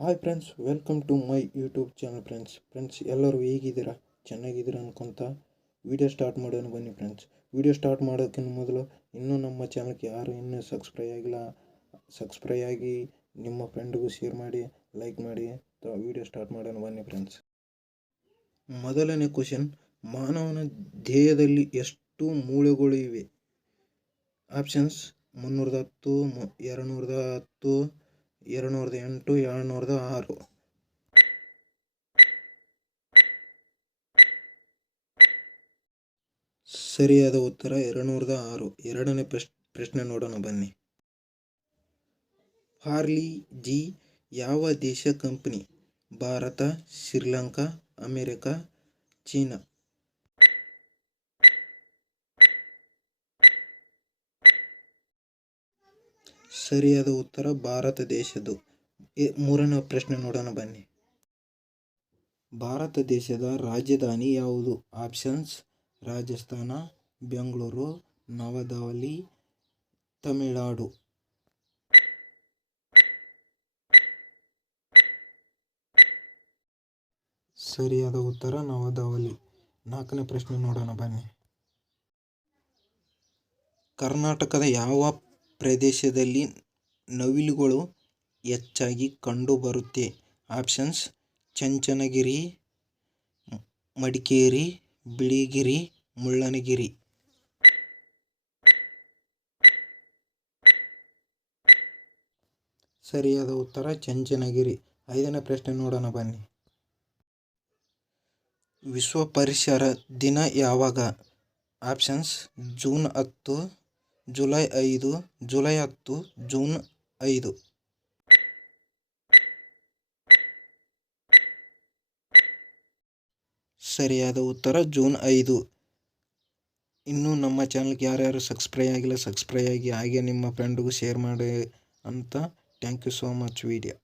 Hi friends welcome to my YouTube channel friends friends ಎಲ್ಲರೂ ಹೇಗಿದ್ದೀರಾ? ಚೆನ್ನಾಗಿದ್ದೀರಾ ಅನ್ಕೊತ ವಿಡಿಯೋ ಸ್ಟಾರ್ಟ್ ಮಾಡೋಣ ಬನ್ನಿ ಫ್ರೆಂಡ್ಸ್ ವಿಡಿಯೋ ಸ್ಟಾರ್ಟ್ ಮಾಡೋಕ್ಕಿಂತ ಮೊದಲು ಇನ್ನೂ ನಮ್ಮ ಚಾನಲ್ಗೆ ಯಾರು ಇನ್ನೂ ಸಬ್ಸ್ಕ್ರೈಬ್ ಆಗಿಲ್ಲ ಸಬ್ಸ್ಕ್ರೈಬ್ ಆಗಿ ನಿಮ್ಮ ಫ್ರೆಂಡ್ಗೂ ಶೇರ್ ಮಾಡಿ ಲೈಕ್ ಮಾಡಿ ವಿಡಿಯೋ ಸ್ಟಾರ್ಟ್ ಮಾಡೋಣ ಬನ್ನಿ ಫ್ರೆಂಡ್ಸ್ ಮೊದಲನೇ ಕ್ವಶನ್ ಮಾನವನ ದೇಹದಲ್ಲಿ ಎಷ್ಟು ಮೂಳೆಗಳು ಇವೆ? ಆಪ್ಷನ್ಸ್ ಮುನ್ನೂರದ ಹತ್ತು ಎರಡುನೂರದ ಹತ್ತು ಎರಡುನೂರದ ಎಂಟು, ಎರಡುನೂರದ ಆರು. ಸರಿಯಾದ ಉತ್ತರ ಎರಡುನೂರದ ಆರು. ಎರಡನೇ ಪ್ರಶ್, ಪ್ರಶ್ನೆ ನೋಡೋಣ ಬನ್ನಿ. ಫಾರ್ಲಿ ಜಿ, ಯಾವ ದೇಶ company? Bharat, Sri Lanka, America, China. ಸರಿಯಾದ ಉತ್ತರ ಭಾರತ ದೇಶದ್ದು. ಮೂರನೇ ಪ್ರಶ್ನೆ ನೋಡೋಣ ಬನ್ನಿ. ಭಾರತ ದೇಶದ ರಾಜಧಾನಿ ಯಾವುದು? ಆಪ್ಷನ್ಸ್, ರಾಜಸ್ಥಾನ, ಬೆಂಗಳೂರು, ನವದೆಹಲಿ, ತಮಿಳುನಾಡು. ಸರಿಯಾದ ಉತ್ತರ ನವದೆಹಲಿ. ನಾಲ್ಕನೇ ಪ್ರಶ್ನೆ ನೋಡೋಣ ಬನ್ನಿ. ಕರ್ನಾಟಕದ ಯಾವ ಪ್ರದೇಶದಲ್ಲಿ ನವಿಲುಗಳು ಹೆಚ್ಚಾಗಿ ಕಂಡುಬರುತ್ತೆ. ಆಪ್ಷನ್ಸ್, ಚಂಚನಗಿರಿ, ಮಡಿಕೇರಿ, ಬಿಳಿಗಿರಿ, ಮುಳ್ಳನಗಿರಿ. ಸರಿಯಾದ ಉತ್ತರ ಚಂಚನಗಿರಿ. ಐದನೇ ಪ್ರಶ್ನೆ ನೋಡೋಣ ಬನ್ನಿ. ವಿಶ್ವ ಪರಿಸರ ದಿನ ಯಾವಾಗ? ಆಪ್ಷನ್ಸ್, ಜೂನ್ ಹತ್ತು ಜುಲೈ ಐದು, ಜುಲೈ ಹತ್ತು, ಜೂನ್ ಐದು. ಸರಿಯಾದ ಉತ್ತರ, ಜೂನ್ ಐದು. ಇನ್ನೂ ನಮ್ಮ ಚಾನಲ್ಗೆ ಯಾರ್ಯಾರು ಸಬ್ಸ್ಕ್ರೈಬ್ ಆಗಿಲ್ಲ, ಸಬ್ಸ್ಕ್ರೈಬ್ ಆಗಿ ಹಾಗೆ ನಿಮ್ಮ ಫ್ರೆಂಡ್ಗೂ ಶೇರ್ ಮಾಡಿ ಅಂತ thank you so much video